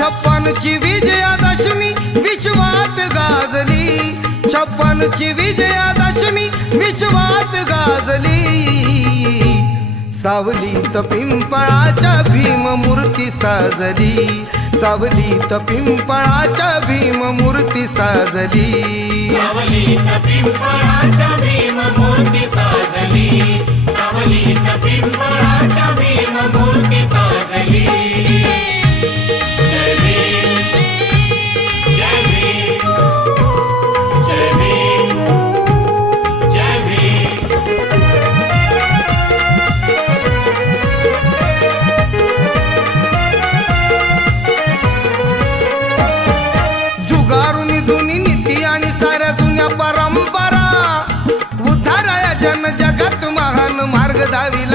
56ची विजयादशमी विश्वात गाजली, 56ची विजयादशमी विश्वात गाजली। सावलीत पिंपळाच्या भीम मूर्ती साजली, सावलीत पिंपळाच्या भीम मूर्ती साजली, सावलीत पिंपळाच्या भीम मूर्ती साजली, सावलीत पिंपळाच्या भीम मूर्ती साजली। जय भीम जय भीम जय भीम जय भीम। जुगारुनी जुनी नीती आणि साऱ्या जुन्या परंपरा, उद्धाराया जन जगत महान मार्ग दाविला।